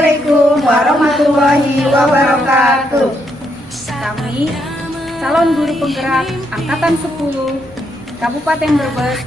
Assalamualaikum warahmatullahi wabarakatuh. Kami calon guru penggerak Angkatan 10 Kabupaten Brebes.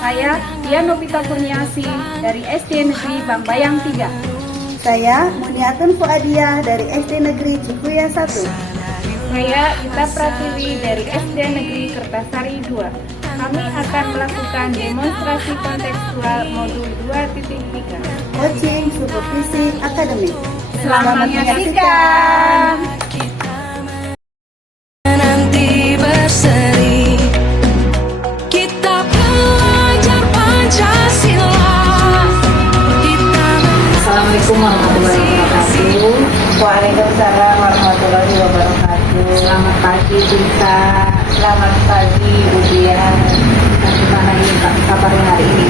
Saya Dian Novita Kurniasi dari SD Negeri Bangbayang 3. Saya Muniatun Fuadiah dari SD Negeri Cikuya 1. Saya Ita Pratiwi dari SD Negeri Kertasari 2. Kami akan melakukan demonstrasi kontekstual modul 2.3 Coaching Supervisi Akademik. Selamat menyaksikan. Nanti berseri kita belajar Pancasila. Assalamualaikum warahmatullahi wabarakatuh. Waalaikumsalam warahmatullahi wabarakatuh. Selamat pagi Tika. Selamat pagi Bu Dian. Gimana ini kabarnya hari ini?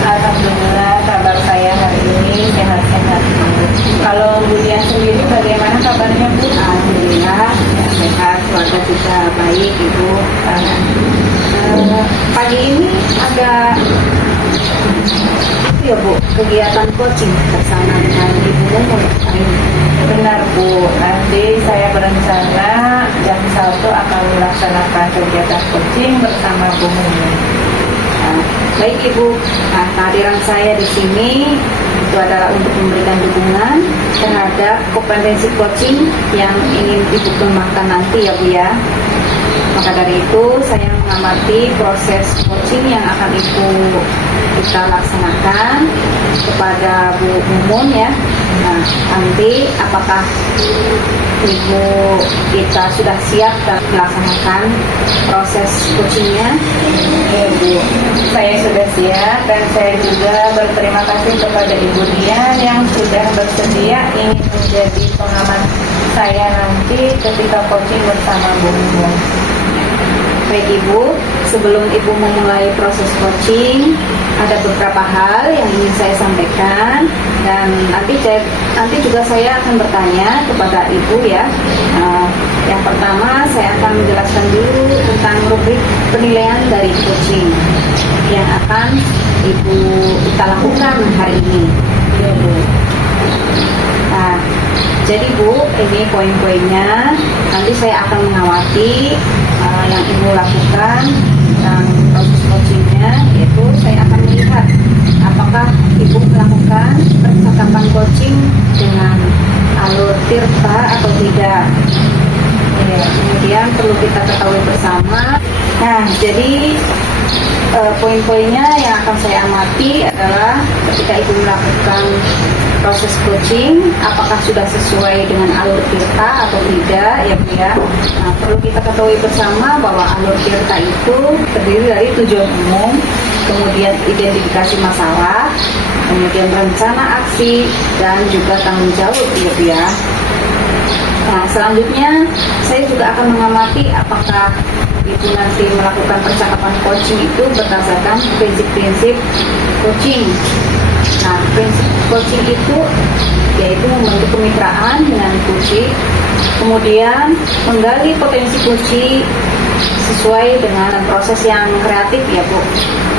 Alhamdulillah kabar saya hari ini sehat-sehat. Kalau Bu Dian sendiri bagaimana kabarnya Bu? Alhamdulillah sehat, keluarga kita baik Ibu. Pagi ini ada Ya Bu, kegiatan coaching bersama dengan Ibu Mumun hari ini. benar Bu, nanti saya berencana jam 1 akan melaksanakan kegiatan coaching bersama Bu Mumun. Baik Ibu, kehadiran saya di sini itu adalah untuk memberikan dukungan terhadap kompetensi coaching yang ingin Ibu kembangkan nanti ya Bu ya. Maka dari itu saya mengamati proses coaching yang akan kita laksanakan kepada Bu Mumun ya. Nah, nanti apakah Ibu kita sudah siap dalam melaksanakan proses coachingnya? Ya Bu, saya sudah siap dan saya juga berterima kasih kepada Ibu Dian yang sudah bersedia ingin menjadi pengamat saya nanti ketika coaching bersama Bu Mumun. Baik Ibu, sebelum Ibu memulai proses coaching, ada beberapa hal yang ingin saya sampaikan dan nanti juga saya akan bertanya kepada Ibu ya. Yang pertama saya akan menjelaskan dulu tentang rubrik penilaian dari coaching yang akan Ibu kita lakukan hari ini. Ya Bu. Nah, jadi Bu, ini poin-poinnya. Nanti saya akan mengawati yang Ibu lakukan tentang proses coachingnya, yaitu saya akan melihat apakah Ibu melakukan percakapan coaching dengan alur tirta atau tidak. Ya, kemudian perlu kita ketahui bersama. Nah, jadi poin-poinnya yang akan saya amati adalah ketika Ibu melakukan proses coaching, apakah sudah sesuai dengan alur tirta atau tidak ya Bu ya. Nah, perlu kita ketahui bersama bahwa alur tirta itu terdiri dari tujuan umum, kemudian identifikasi masalah, kemudian rencana aksi, dan juga tanggung jawab ya Bu ya. Nah, selanjutnya saya juga akan mengamati apakah Ibu nanti melakukan percakapan coaching itu berdasarkan prinsip-prinsip coaching. Nah, prinsip coaching itu yaitu membentuk kemitraan dengan kunci, kemudian menggali potensi kunci sesuai dengan proses yang kreatif ya Bu,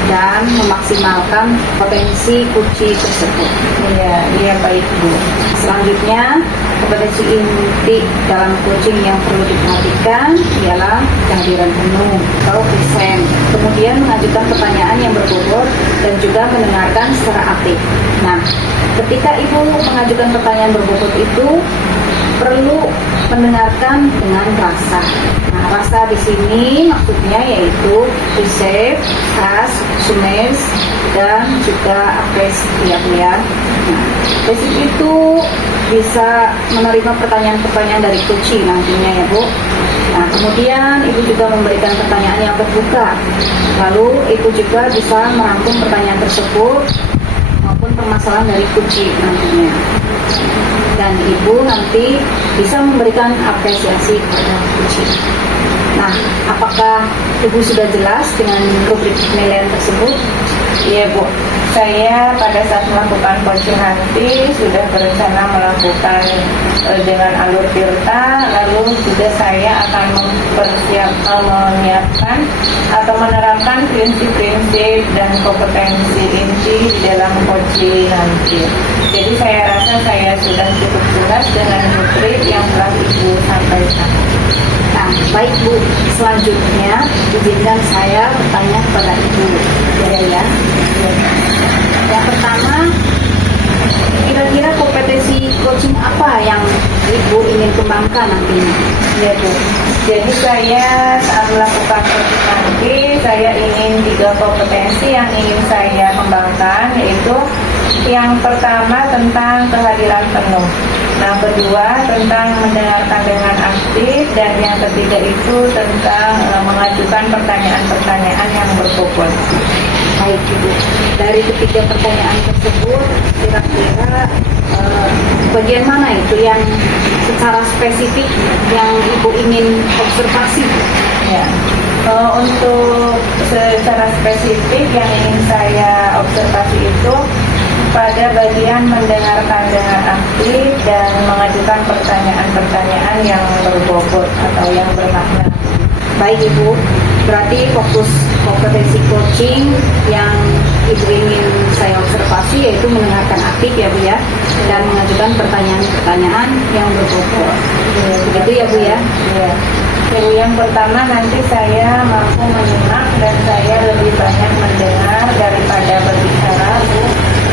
dan memaksimalkan potensi kunci tersebut. Iya baik Bu. Selanjutnya, kompetensi inti dalam coaching yang perlu diperhatikan ialah kehadiran penuh atau present. Kemudian mengajukan pertanyaan yang berbobot dan juga mendengarkan secara aktif. Nah, ketika Ibu mengajukan pertanyaan berbobot itu perlu mendengarkan dengan rasa. Nah, rasa di sini maksudnya yaitu receive, ask, summarize, dan juga appreciate ya. Nah, basic itu bisa menerima pertanyaan-pertanyaan dari coaching nantinya ya Bu. Nah, kemudian Ibu juga memberikan pertanyaan yang terbuka. Lalu Ibu juga bisa merangkum pertanyaan tersebut maupun permasalahan dari coaching nantinya. Dan Ibu nanti bisa memberikan apresiasi kepada coaching. Nah, apakah Ibu sudah jelas dengan rubrik penilaian tersebut? Iya Bu, saya pada saat melakukan coaching nanti sudah berencana melakukan dengan alur tirta, lalu juga saya akan menyiapkan atau menerapkan prinsip-prinsip dan kompetensi inti di dalam coaching nanti. Jadi saya rasa saya sudah cukup jelas dengan materi yang telah Ibu sampaikan. Nah, baik Bu, selanjutnya izinkan saya bertanya kepada Ibu ya. Yang pertama, kira-kira kompetensi coaching apa yang Ibu ingin kembangkan nantinya? Ya Bu, jadi saya saat melakukan coaching nanti saya ingin 3 kompetensi yang ingin saya kembangkan, yaitu yang pertama tentang kehadiran penuh, yang kedua tentang mendengarkan dengan aktif, dan yang ketiga itu tentang mengajukan pertanyaan-pertanyaan yang berbobot. Baik Ibu, dari ketiga pertanyaan tersebut kira-kira bagian mana itu yang secara spesifik yang Ibu ingin observasi? Ya, untuk secara spesifik yang ingin saya observasi itu pada bagian mendengarkan dengan aktif dan mengajukan pertanyaan-pertanyaan yang berbobot atau yang bermakna. Baik Ibu, berarti fokus kompetensi coaching yang Ibu ingin saya observasi yaitu mendengarkan aktif ya Bu ya, dan mengajukan pertanyaan-pertanyaan yang berbobot. Begitu ya Bu ya? Ya. Jadi yang pertama nanti saya mampu menyimak dan saya lebih banyak mendengar daripada berbicara, Bu.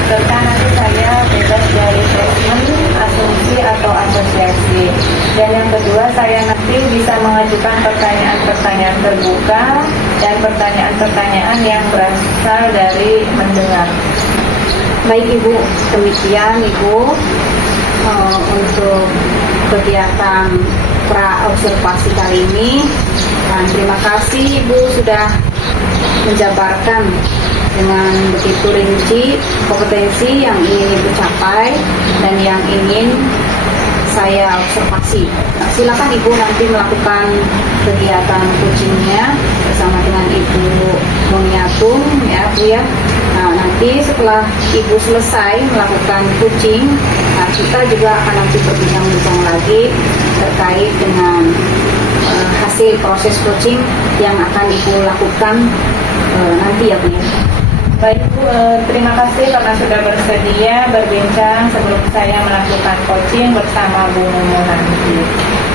Serta nanti saya bebas dari statement, asumsi atau asosiasi. Dan yang kedua saya nanti bisa mengajukan pertanyaan-pertanyaan terbuka dan pertanyaan-pertanyaan yang berasal dari mendengar. Baik Ibu, demikian Ibu untuk kegiatan pra-observasi kali ini. Dan terima kasih Ibu sudah menjabarkan dengan begitu rinci kompetensi yang ingin Ibu capai dan yang ingin saya observasi. Nah, silakan Ibu nanti melakukan kegiatan coachingnya bersama dengan Ibu Moniatum ya Bu ya. Nah, nanti setelah Ibu selesai melakukan coaching, nah, kita juga akan nanti berbincang-bincang lagi terkait dengan hasil proses coaching yang akan Ibu lakukan nanti ya Bu ya. Baik Bu, terima kasih karena sudah bersedia berbincang sebelum saya melakukan coaching bersama Bu Mumu nanti.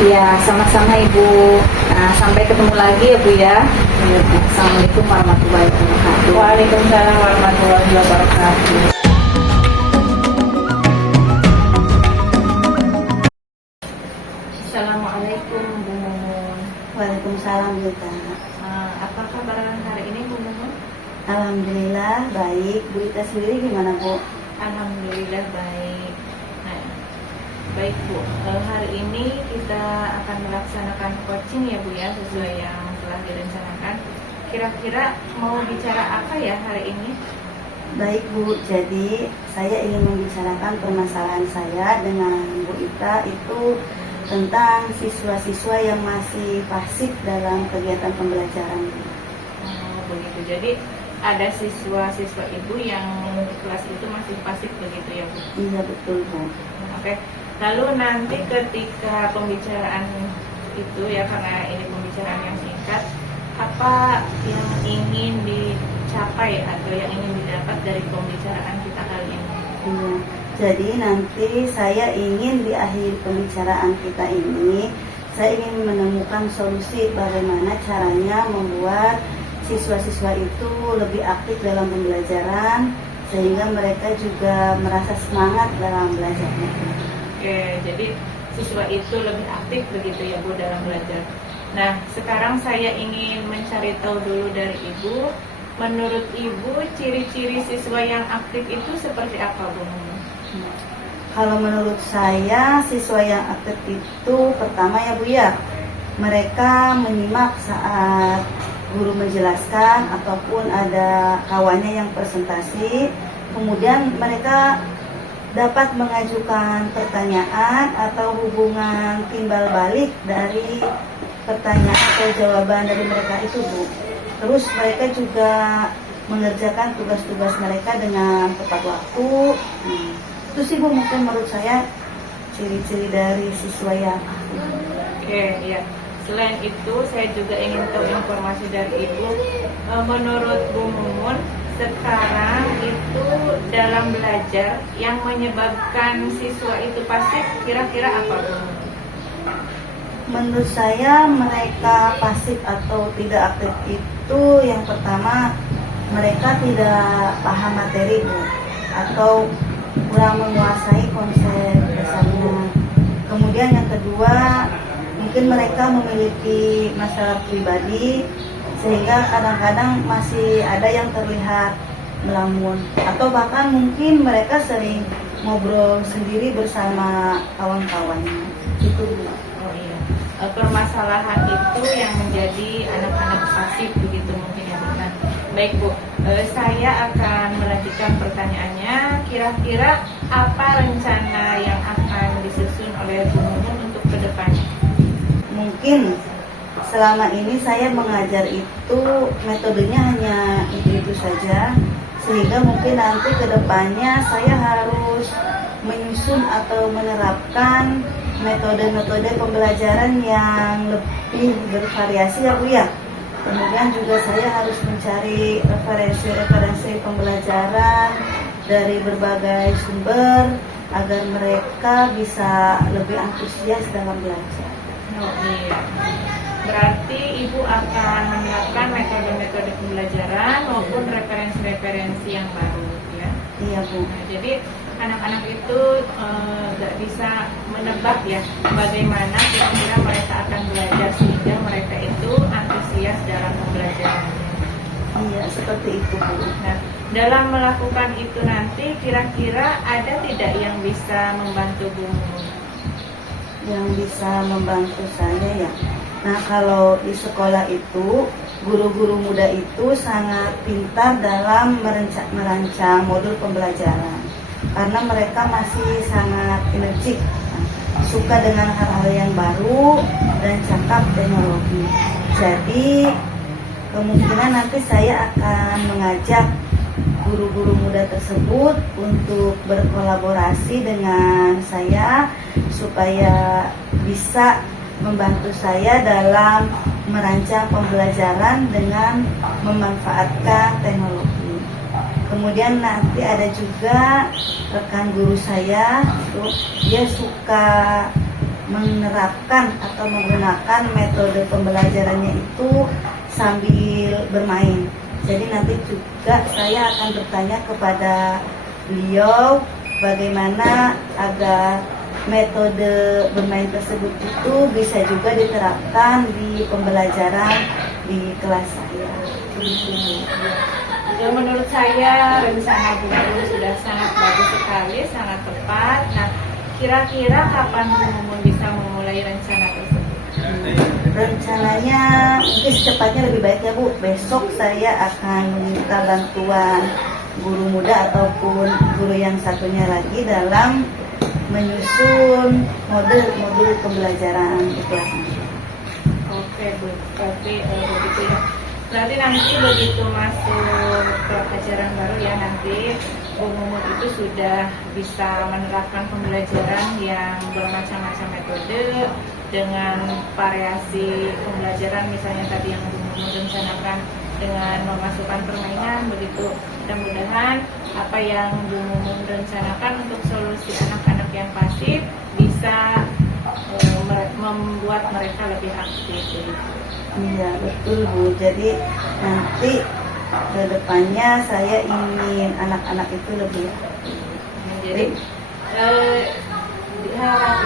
Ya, sama-sama Ibu. Nah, sampai ketemu lagi ya Bu ya. Assalamualaikum warahmatullahi wabarakatuh. Waalaikumsalam warahmatullahi wabarakatuh. Assalamualaikum Bu Mumu. Waalaikumsalam juga. Apa kabar hari ini Bu Mumu? Alhamdulillah baik. Bu Ita sendiri gimana Bu? Alhamdulillah baik. Nah, baik Bu, hari ini kita akan melaksanakan coaching ya Bu ya, sesuai yang telah direncanakan. Kira-kira mau bicara apa ya hari ini? Baik Bu, jadi saya ingin membicarakan permasalahan saya dengan Bu Ita itu tentang siswa-siswa yang masih pasif dalam kegiatan pembelajaran. Oh, begitu. Jadi ada siswa-siswa Ibu yang di kelas itu masih pasif begitu ya Bu? Iya betul Bu. Oke. Lalu nanti ketika pembicaraan itu ya, karena ini pembicaraan yang singkat, apa yang ingin dicapai atau yang ingin didapat dari pembicaraan kita kali ini? Iya. Jadi nanti saya ingin di akhir pembicaraan kita ini, saya ingin menemukan solusi bagaimana caranya membuat siswa-siswa itu lebih aktif dalam pembelajaran sehingga mereka juga merasa semangat dalam belajarnya. Oke, jadi siswa itu lebih aktif begitu ya Bu dalam belajar. Nah, sekarang saya ingin mencari tahu dulu dari Ibu, menurut Ibu ciri-ciri siswa yang aktif itu seperti apa Bu? Kalau menurut saya siswa yang aktif itu pertama ya Bu ya, mereka menyimak saat guru menjelaskan ataupun ada kawannya yang presentasi, kemudian mereka dapat mengajukan pertanyaan atau hubungan timbal balik dari pertanyaan atau jawaban dari mereka itu Bu. Terus mereka juga mengerjakan tugas-tugas mereka dengan tepat waktu. Itu sih Bu mungkin menurut saya ciri-ciri dari siswa yang aktif. Oke, ya. Selain itu, saya juga ingin tahu informasi dari Ibu. Menurut Bu Mumun, sekarang itu dalam belajar yang menyebabkan siswa itu pasif, kira-kira apa Bu? Menurut saya mereka pasif atau tidak aktif itu yang pertama mereka tidak paham materi Bu, atau kurang menguasai konsep dasarnya. Kemudian yang kedua mungkin mereka memiliki masalah pribadi sehingga kadang-kadang masih ada yang terlihat melamun, atau bahkan mungkin mereka sering ngobrol sendiri bersama kawan-kawannya. Itu Bu. Oh iya. Permasalahan itu yang menjadi anak-anak pasif begitu mungkin ya Bu. Nah, baik Bu, saya akan melanjutkan pertanyaannya. Kira-kira apa rencana yang akan disusun oleh Bu Mumun untuk kedepannya? Mungkin selama ini saya mengajar itu metodenya hanya itu saja, sehingga mungkin nanti kedepannya saya harus menyusun atau menerapkan metode-metode pembelajaran yang lebih bervariasi ya Bu ya. Kemudian juga saya harus mencari referensi-referensi pembelajaran dari berbagai sumber agar mereka bisa lebih antusias dalam belajar. Oh iya. Berarti Ibu akan menerapkan metode-metode pembelajaran maupun referensi-referensi yang baru ya. Iya Bu. Nah, jadi anak-anak itu nggak bisa menebak ya bagaimana kira-kira mereka akan belajar sehingga mereka itu antusias dalam pembelajaran. Iya seperti itu Bu. Nah, dalam melakukan itu nanti kira-kira ada tidak yang bisa membantu Bu Mumun? Yang bisa membantu saya ya. Nah kalau di sekolah itu guru-guru muda itu sangat pintar dalam merancang modul pembelajaran karena mereka masih sangat energik, suka dengan hal-hal yang baru dan cakap teknologi. Jadi kemungkinan nanti saya akan mengajak guru-guru muda tersebut untuk berkolaborasi dengan saya supaya bisa membantu saya dalam merancang pembelajaran dengan memanfaatkan teknologi. Kemudian nanti ada juga rekan guru saya, dia suka menerapkan atau menggunakan metode pembelajarannya itu sambil bermain. Jadi nanti juga saya akan bertanya kepada beliau bagaimana agar metode bermain tersebut itu bisa juga diterapkan di pembelajaran di kelas saya. Ya, menurut saya rencana Bu Mumun sudah sangat bagus sekali, sangat tepat. Nah, kira-kira kapan Bu Mumun bisa memulai rencana tersebut? Rencananya mungkin secepatnya lebih baik ya Bu. Besok saya akan meminta bantuan guru muda ataupun guru yang satunya lagi dalam menyusun modul pembelajaran di kelas ini. Oke Bu, berarti begitu ya. Berarti nanti begitu masuk ke ajaran baru ya, nanti Bu Mumun itu sudah bisa menerapkan pembelajaran yang bermacam-macam metode dengan variasi pembelajaran, misalnya tadi yang Bu Mumun rencanakan dengan memasukkan permainan begitu. Mudah-mudahan apa yang Bu Mumun rencanakan untuk solusi anak-anak yang pasif bisa membuat mereka lebih aktif begitu. Iya betul Bu. Jadi nanti ke depannya saya ingin anak-anak itu lebih aktif. Jadi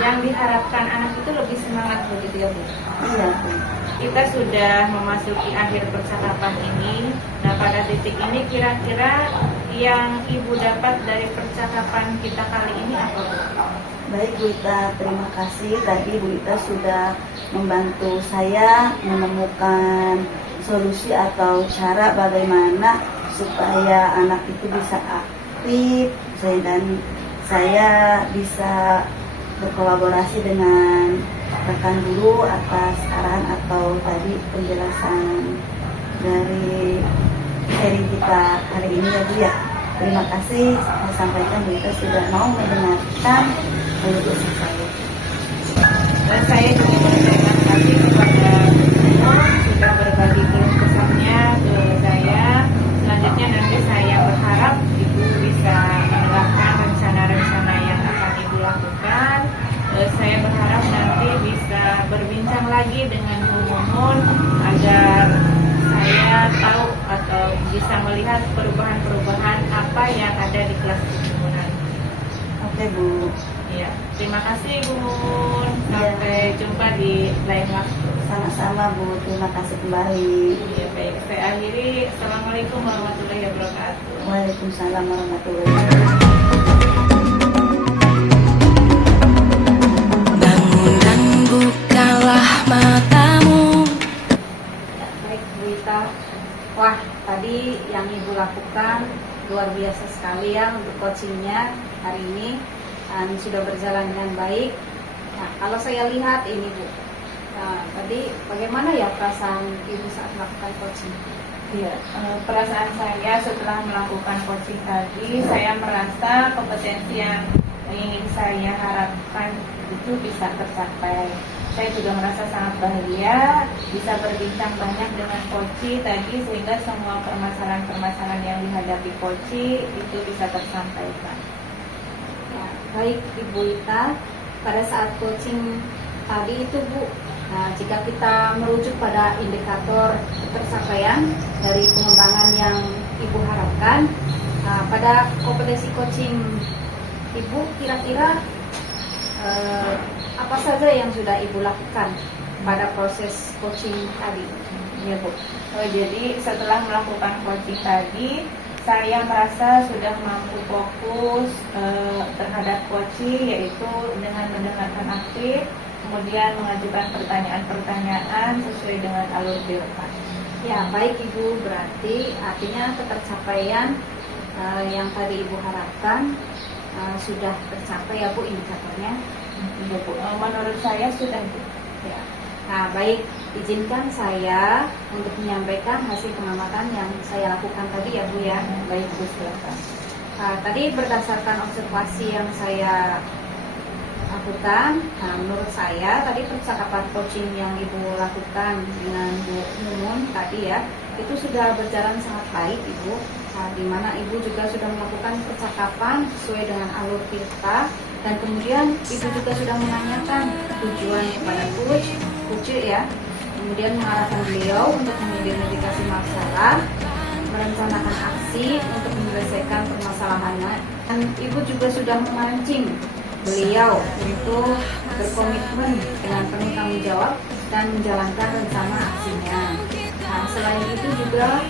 yang diharapkan anak itu lebih semangat begitu ya Bu. Iya Bu. Kita sudah memasuki akhir percakapan ini. Nah, pada titik ini kira-kira yang Ibu dapat dari percakapan kita kali ini apa Bu? Baik Bu Ita, terima kasih. Tadi Bu Ita sudah membantu saya menemukan solusi atau cara bagaimana supaya anak itu bisa aktif dan saya bisa berkolaborasi dengan rekan guru atas arahan atau tadi penjelasan dari sharing kita hari ini ya Bu ya. Terima kasih saya sampaikan Bu Ita sudah mau mendengarkan keluh kesah saya. Dan saya juga berterima kasih kepada Ibu sudah berbagi keluh kesahnya ke saya. Selanjutnya nanti saya berharap Ibu bisa mendengarkan rencana-rencana yang akan Ibu lakukan. Saya berharap nanti bisa berbincang lagi dengan Bu Mumun agar saya tahu atau bisa melihat perubahan-perubahan apa yang ada di kelas Mumun. Oke Bu. Ya, terima kasih Bu Mumun. Sampai jumpa di lain waktu. Sama-sama Bu, terima kasih kembali. Ya, baik. Saya akhiri. Assalamualaikum warahmatullahi wabarakatuh. Waalaikumsalam warahmatullahi wabarakatuh. Bangun dan bukalah matamu. Ya, baik Bu Ita. Wah, tadi yang Ibu lakukan luar biasa sekali ya untuk coachingnya hari ini, dan sudah berjalan dengan baik. Nah, kalau saya lihat ini Bu, tadi bagaimana ya perasaan Ibu saat melakukan coaching? Ya, perasaan saya setelah melakukan coaching tadi, saya merasa kompetensi yang ingin saya harapkan itu bisa tercapai. Saya juga merasa sangat bahagia bisa berbincang banyak dengan Koci tadi, sehingga semua permasalahan-permasalahan yang dihadapi Koci itu bisa tersampaikan. Ya, baik Ibu Ita, pada saat coaching tadi itu Bu, jika kita merujuk pada indikator ketercapaian dari pengembangan yang Ibu harapkan, pada kompetensi coaching Ibu kira-kira apa saja yang sudah Ibu lakukan pada proses coaching tadi? Ya Bu. Jadi setelah melakukan coaching tadi, saya merasa sudah mampu fokus terhadap coaching, yaitu dengan mendengarkan aktif, kemudian mengajukan pertanyaan-pertanyaan sesuai dengan alur prioritas. Ya, baik Ibu, berarti artinya ketercapaian yang tadi Ibu harapkan sudah tercapai ya Bu indikatornya. Ya, Bu. Menurut saya sudah Bu. Ya. Nah, baik, izinkan saya untuk menyampaikan hasil pengamatan yang saya lakukan tadi ya Bu ya. Baik Bu, silakan. Tadi berdasarkan observasi yang saya lakukan, menurut saya tadi percakapan coaching yang Ibu lakukan dengan Bu Mumun tadi ya, itu sudah berjalan sangat baik Ibu, di mana Ibu juga sudah melakukan percakapan sesuai dengan alur kita, dan kemudian Ibu juga sudah menanyakan tujuan kepada coach ya, kemudian mengarahkan beliau untuk mengidentifikasi masalah, merencanakan aksi untuk menyelesaikan permasalahannya, dan Ibu juga sudah memancing beliau untuk berkomitmen dengan penuh tanggung jawab dan menjalankan rencana aksinya. Nah, selain itu juga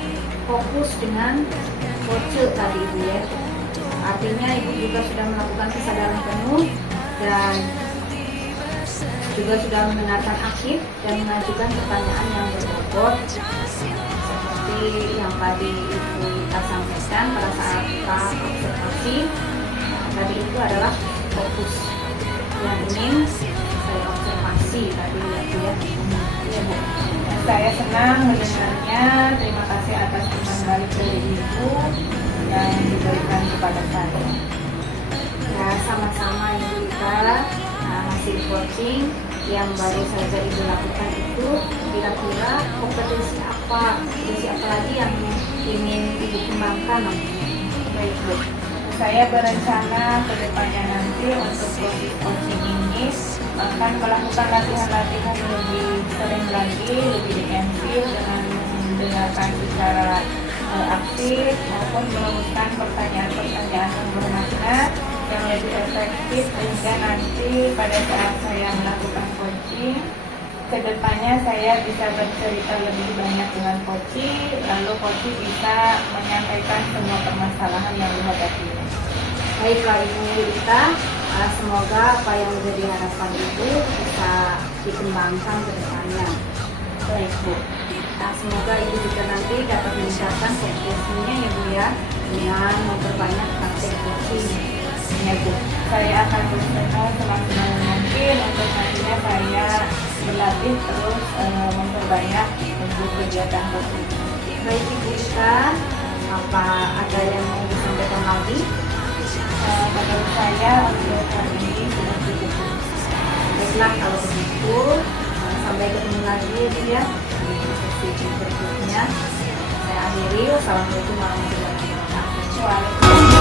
fokus dengan coach tadi Ibu ya. Artinya Ibu juga sudah melakukan kesadaran penuh dan juga sudah mendengarkan aktif dan mengajukan pertanyaan yang berbobot seperti yang tadi Ibu kita sampaikan pada saat kita observasi. Tadi itu adalah fokus yang ingin saya observasi tadi ya Bu ya. Ya, Bu. Saya senang mendengarnya. Terima kasih atas iman balik dari Ibu yang diberikan kepada saya. Ya, sama-sama Ibu Ita. Hasil coaching yang baru saja Ibu lakukan itu kira-kira kompetensi apa lagi yang ingin Ibu kembangkan nantinya? Baik Bu. Saya berencana ke depannya nanti untuk proses coaching ini akan melakukan latihan-latihan lebih sering lagi, lebih intensif dengan mendengarkan secara aktif maupun merumuskan pertanyaan-pertanyaan yang bermakna yang lebih efektif, sehingga nanti pada saat saya melakukan coaching kedepannya saya bisa bercerita lebih banyak dengan coaching, lalu coaching bisa menyampaikan semua permasalahan yang dihadapinya. Baiklah Ibu Ita, semoga apa yang menjadi harapan Ibu bisa dikembangkan ke depannya. Baik Bu. Semoga Ibu juga nanti dapat meningkatkan kompetensinya ya Bu ya, dengan memperbanyak praktek coaching. Ya Bu, saya akan berusaha semaksimal mungkin untuk nantinya saya berlatih terus memperbanyak untuk kegiatan coaching. Baik Ibu Ika, apa ada yang mau disampaikan lagi? Menurut saya untuk hari ini sudah cukup. Baiklah kalau begitu, sampai ketemu lagi ya di sesi berikutnya. Saya akhiri, wassalamualaikum warahmatullahi wabarakatuh. Waalaikumsalam.